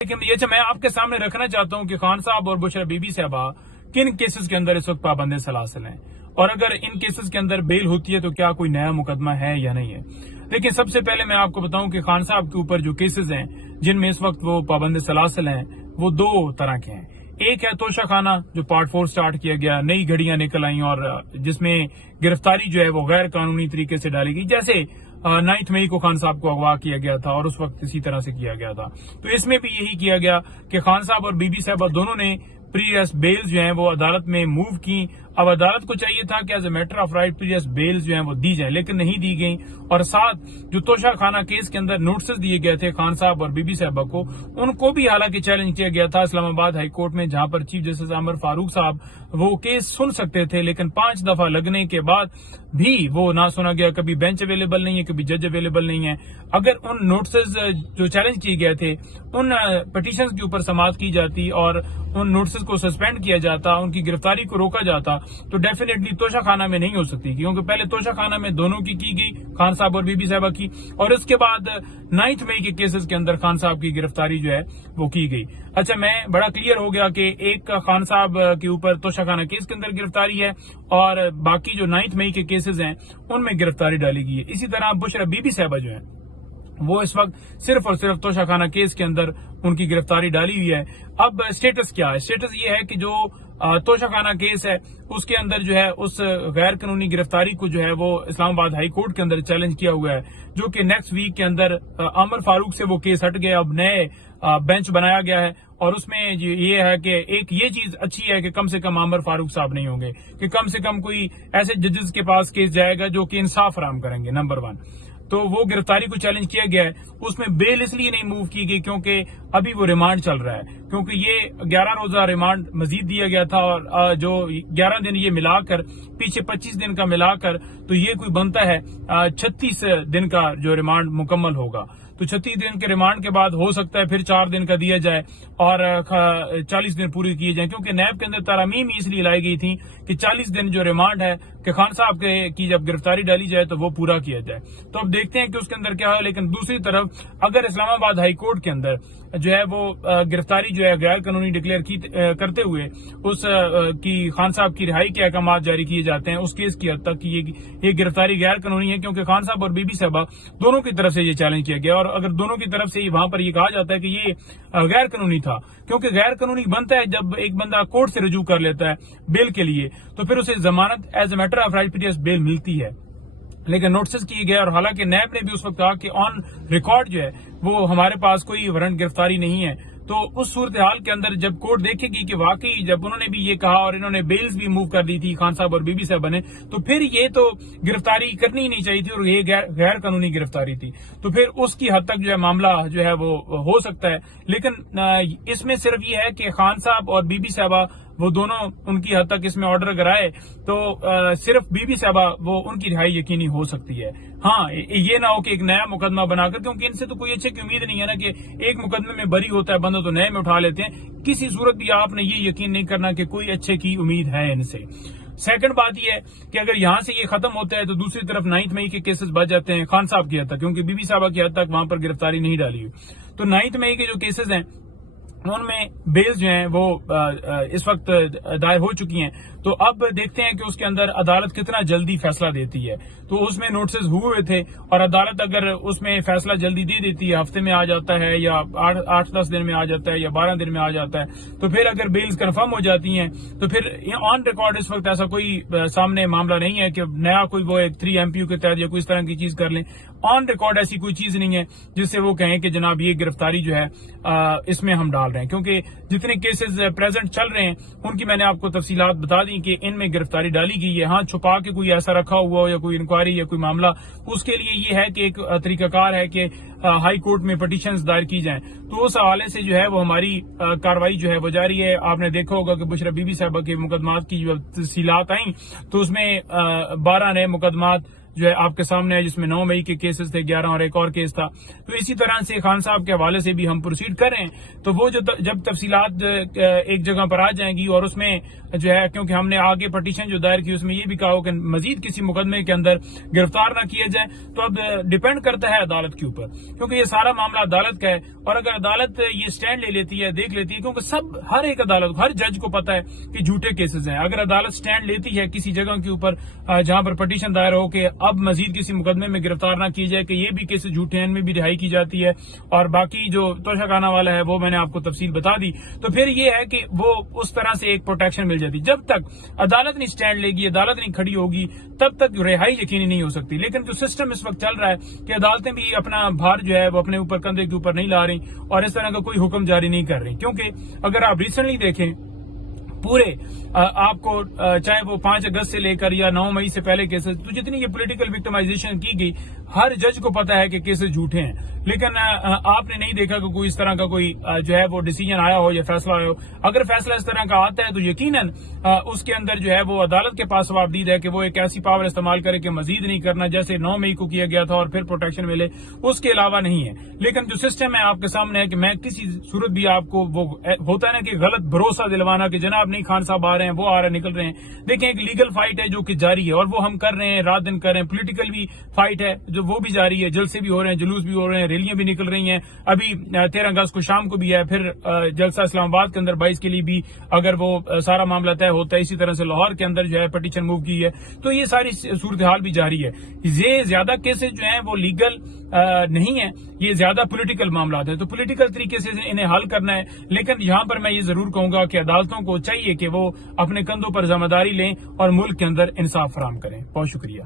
لیکن یہ میں آپ کے سامنے رکھنا چاہتا ہوں کہ خان صاحب اور بشرا بی بی صاحبہ کن کیسز کے اندر اس وقت پابند سلاسل ہیں، اور اگر ان کیسز کے اندر بیل ہوتی ہے تو کیا کوئی نیا مقدمہ ہے یا نہیں ہے۔ لیکن سب سے پہلے میں آپ کو بتاؤں کہ خان صاحب کے اوپر جو کیسز ہیں جن میں اس وقت وہ پابند سلاسل ہیں وہ دو طرح کے ہیں۔ ایک ہے توشہ خانہ جو پارٹ 4 سٹارٹ کیا گیا، نئی گھڑیاں نکل آئیں اور جس میں گرفتاری جو ہے وہ غیر قانونی طریقے سے ڈالی گئی، جیسے 9 مئی کو خان صاحب کو اغوا کیا گیا تھا اور اس وقت اسی طرح سے کیا گیا تھا۔ تو اس میں بھی یہی کیا گیا کہ خان صاحب اور بی بی صاحبہ دونوں نے پریویس بیلز جو ہیں وہ عدالت میں موو کی۔ اب عدالت کو چاہیے تھا کہ as a matter of right previous bells جو ہیں وہ دی جائیں، لیکن نہیں دی گئیں، اور ساتھ جو توشہ خانہ کیس کے اندر نوٹسز دیے گئے تھے خان صاحب اور بی بی صاحبہ کو، ان کو بھی حالانکہ چیلنج کیا گیا تھا اسلام آباد ہائی کورٹ میں، جہاں پر چیف جسٹس عمر فاروق صاحب وہ کیس سن سکتے تھے، لیکن 5 دفعہ لگنے کے بعد بھی وہ نہ سنا گیا۔ کبھی بینچ اویلیبل نہیں ہے، کبھی جج اویلیبل نہیں ہے۔ اگر ان نوٹسز جو چیلنج کیے گئے تھے ان پٹیشنز کے اوپر سماعت کی جاتی اور ان نوٹسز کو سسپینڈ کیا جاتا، ان کی گرفتاری کو روکا جاتا، تو ڈیفینیٹلی توشہ خانہ میں نہیں ہو سکتی، کیونکہ پہلے توشہ خانہ میں دونوں کی گئی، خان صاحب اور بی بی صاحبہ کی، اور اس کے بعد 9 مئی کے کیسز کے اندر خان صاحب کی گرفتاری جو ہے وہ کی گئی۔ اچھا، میں بڑا کلیئر ہو گیا کہ ایک خان صاحب کے اوپر توشہ خانہ کیس کے اندر گرفتاری ہے اور باقی جو 9 مئی کے کیسز ہیں ان میں گرفتاری ڈالی گئی ہے۔ اسی طرح بشرا بی بی صاحبہ جو ہے وہ اس وقت صرف اور صرف توشہ خانہ کیس کے اندر ان کی گرفتاری ڈالی ہوئی ہے۔ اب سٹیٹس کیا ہے؟ سٹیٹس یہ ہے کہ جو توشہ خانہ کیس ہے اس کے اندر جو ہے اس غیر قانونی گرفتاری کو جو ہے وہ اسلام آباد ہائی کورٹ کے اندر چیلنج کیا ہوا ہے، جو کہ نیکسٹ ویک کے اندر عمر فاروق سے وہ کیس ہٹ گیا، اب نئے بینچ بنایا گیا ہے، اور اس میں یہ ہے کہ ایک یہ چیز اچھی ہے کہ کم سے کم عمر فاروق صاحب نہیں ہوں گے، کہ کم سے کم کوئی ایسے ججز کے پاس کیس جائے گا جو کہ انصاف فراہم کریں گے، نمبر 1۔ تو وہ گرفتاری کو چیلنج کیا گیا ہے، اس میں بیل اس لیے نہیں موو کی گئی کیونکہ ابھی وہ ریمانڈ چل رہا ہے، کیونکہ یہ 11 روزہ ریمانڈ مزید دیا گیا تھا، اور جو 11 دن یہ ملا کر پیچھے 25 دن کا ملا کر تو یہ کوئی بنتا ہے 36 دن کا جو ریمانڈ مکمل ہوگا۔ تو 36 دن کے ریمانڈ کے بعد ہو سکتا ہے پھر 4 دن کا دیا جائے اور 40 دن پوری کیے جائیں، کیونکہ نیب کے اندر ترامیم اس لیے لائی گئی تھی کہ 40 دن جو ریمانڈ ہے کہ خان صاحب کی جب گرفتاری ڈالی جائے تو وہ پورا کیا جائے۔ تو اب دیکھتے ہیں کہ اس کے اندر کیا ہے، لیکن دوسری طرف اگر اسلام آباد ہائی کورٹ کے اندر جو ہے وہ گرفتاری جو ہے غیر قانونی ڈکلیئر کرتے ہوئے اس کی خان صاحب کی رہائی کے احکامات جاری کیے جاتے ہیں، اس کیس کی حد تک یہ گرفتاری غیر قانونی ہے، کیونکہ خان صاحب اور بی بی صاحبہ دونوں کی طرف سے یہ چیلنج کیا گیا، اور اگر دونوں کی طرف سے وہاں پر یہ کہا جاتا ہے کہ یہ غیر قانونی تھا، کیونکہ غیر قانونی بنتا ہے جب ایک بندہ کورٹ سے رجوع کر لیتا ہے بیل کے لیے، تو پھر اسے ضمانت as a matter of right پیریس بیل ملتی ہے، لیکن نوٹسز کیے گئے، اور حالانکہ نیب نے بھی اس وقت کہا کہ آن ریکارڈ جو ہے وہ ہمارے پاس کوئی وارنٹ گرفتاری نہیں ہے۔ تو اس صورتحال کے اندر جب کورٹ دیکھے گی کہ واقعی جب انہوں نے بھی یہ کہا اور انہوں نے بیلز بھی موو کر دی تھی خان صاحب اور بی بی صاحبہ نے، تو پھر یہ تو گرفتاری کرنی ہی نہیں چاہیے تھی اور یہ غیر قانونی گرفتاری تھی، تو پھر اس کی حد تک جو ہے معاملہ جو ہے وہ ہو سکتا ہے۔ لیکن اس میں صرف یہ ہے کہ خان صاحب اور بی بی صاحبہ وہ دونوں ان کی حد تک اس میں آرڈر اگر آئے تو صرف بی بی صاحبہ وہ ان کی رہائی یقینی ہو سکتی ہے۔ ہاں، یہ نہ ہو کہ ایک نیا مقدمہ بنا کر، کیونکہ ان سے تو کوئی اچھے کی امید نہیں ہے نا کہ ایک مقدمے میں بری ہوتا ہے بندہ تو نئے میں اٹھا لیتے ہیں، کسی صورت بھی آپ نے یہ یقین نہیں کرنا کہ کوئی اچھے کی امید ہے ان سے۔ سیکنڈ بات یہ ہے کہ اگر یہاں سے یہ ختم ہوتا ہے تو دوسری طرف 9 مئی کے کیسز بچ جاتے ہیں خان صاحب کی حد تک، کیونکہ بی بی صاحبہ کی حد تک وہاں پر گرفتاری نہیں ڈالی ہوئی۔ تو 9 مئی کے جو کیسز ہیں ان میں بیلز جو ہیں وہ اس وقت دائر ہو چکی ہیں، تو اب دیکھتے ہیں کہ اس کے اندر عدالت کتنا جلدی فیصلہ دیتی ہے۔ تو اس میں نوٹسز ہوئے تھے اور عدالت اگر اس میں فیصلہ جلدی دے دیتی ہے، ہفتے میں آ جاتا ہے یا 8-10 دن میں آ جاتا ہے یا 12 دن میں آ جاتا ہے، تو پھر اگر بیلز کنفرم ہو جاتی ہیں تو پھر آن ریکارڈ اس وقت ایسا کوئی سامنے معاملہ نہیں ہے کہ نیا کوئی وہ 3 MPU کے تحت یا کوئی اس طرح کی چیز کر لیں۔ آن ریکارڈ ایسی کوئی چیز نہیں ہے جس سے وہ کہیں کہ جناب یہ گرفتاری جو ہے اس میں ہم ڈال رہے ہیں، کیونکہ جتنے کیسز پریزنٹ چل رہے ہیں ان کی میں نے آپ کو تفصیلات بتا دی کہ ان میں گرفتاری ڈالی گئی ہے۔ ہاں، چھپا کے کوئی ایسا رکھا ہوا ہو یا کوئی انکوائری یا کوئی معاملہ، اس کے لیے یہ ہے کہ ایک طریقہ کار ہے کہ ہائی کورٹ میں پٹیشنز دائر کی جائیں، تو اس حوالے سے جو ہے وہ ہماری کاروائی جو ہے وہ جاری ہے۔ آپ نے دیکھا ہوگا کہ بشرا بی بی صاحبہ کے مقدمات کی جو تفصیلات آئیں تو اس میں 12 نئے مقدمات جو ہے آپ کے سامنے ہے، جس میں 9 مئی کے کیسز تھے، 11 اور ایک اور کیس تھا. تو اسی طرح سے خان صاحب کے حوالے سے بھی ہم پروسیڈ کر رہے ہیں. تو وہ جب تفصیلات ایک جگہ پر آ جائیں گی، اور اس میں جو ہے کیونکہ ہم نے آگے پٹیشن جو دائر کی اس میں یہ بھی کہا ہو کہ مزید کسی مقدمے کے اندر گرفتار نہ کیا جائے، تو اب ڈیپینڈ کرتا ہے عدالت کے اوپر، کیونکہ یہ سارا معاملہ عدالت کا ہے. اور اگر عدالت یہ سٹینڈ لے لیتی ہے، دیکھ لیتی ہے، کیونکہ ہر ایک عدالت، ہر جج کو پتا ہے کہ جھوٹے کیسز ہیں. اگر عدالت سٹینڈ لیتی ہے کسی جگہ کے اوپر جہاں پر پٹیشن دائر ہو کہ اب مزید کسی مقدمے میں گرفتار نہ کی جائے، کہ یہ بھی کیسز جھوٹے ہیں، ان میں بھی رہائی کی جاتی ہے، اور باقی جو توشہ خانہ والا ہے وہ میں نے آپ کو تفصیل بتا دی، تو پھر یہ ہے کہ وہ اس طرح سے ایک پروٹیکشن مل جاتی. جب تک عدالت نہیں سٹینڈ لے گی، عدالت نہیں کھڑی ہوگی، تب تک رہائی یقینی نہیں ہو سکتی. لیکن جو سسٹم اس وقت چل رہا ہے کہ عدالتیں بھی اپنا بھار جو ہے وہ اپنے اوپر کندھے کے اوپر نہیں لا رہی اور اس طرح کا کوئی حکم جاری نہیں کر رہی. کیونکہ اگر آپ ریسنٹلی دیکھیں پورے آپ کو چاہے وہ 5 اگست سے لے کر یا 9 مئی سے پہلے کیسز، تو جتنی یہ پولیٹیکل وکٹمائزیشن کی گئی، ہر جج کو پتا ہے کہ کیسز جھوٹے ہیں. لیکن آپ نے نہیں دیکھا کہ کوئی اس طرح کا کوئی جو ہے وہ ڈیسیجن آیا ہو یا فیصلہ آیا ہو. اگر فیصلہ اس طرح کا آتا ہے تو یقیناً اس کے اندر جو ہے وہ عدالت کے پاس جوابدید ہے کہ وہ ایک ایسی پاور استعمال کرے کہ مزید نہیں کرنا، جیسے 9 مئی کو کیا گیا تھا اور پھر پروٹیکشن ملے، اس کے علاوہ نہیں ہے. لیکن جو سسٹم ہے آپ کے سامنے ہے کہ میں کسی صورت بھی آپ کو وہ ہوتا ہے نا کہ غلط بھروسہ دلوانا کہ جناب نہیں خان صاحب آ رہے ہیں، وہ آ رہے ہیں، نکل رہے ہیں. دیکھیں ایک لیگل فائٹ ہے جو کہ جاری ہے، اور وہ ہم کر رہے ہیں، رات دن کر رہے ہیں. پولیٹیکل بھی فائٹ ہے جو وہ بھی جاری ہے، جلسے بھی ہو رہے ہیں، جلوس بھی ہو رہے ہیں، ریلیاں بھی نکل رہی ہیں. ابھی 13 اگست کو شام کو بھی ہے، پھر جلسہ اسلام آباد کے اندر 22 کے لیے بھی اگر وہ سارا معاملہ طے ہوتا ہے. اسی طرح سے لاہور کے اندر جو ہے پٹیشن موو کی ہے. تو یہ ساری صورتحال بھی جاری ہے. یہ زیادہ کیسز جو ہیں وہ لیگل نہیں ہیں، یہ زیادہ پولیٹیکل معاملات ہیں. تو پولیٹیکل طریقے سے انہیں حل کرنا ہے. لیکن یہاں پر میں یہ ضرور کہوں گا کہ عدالتوں کو چاہیے کہ وہ اپنے کندھوں پر ذمہ داری لیں اور ملک کے اندر انصاف فراہم کریں. بہت شکریہ.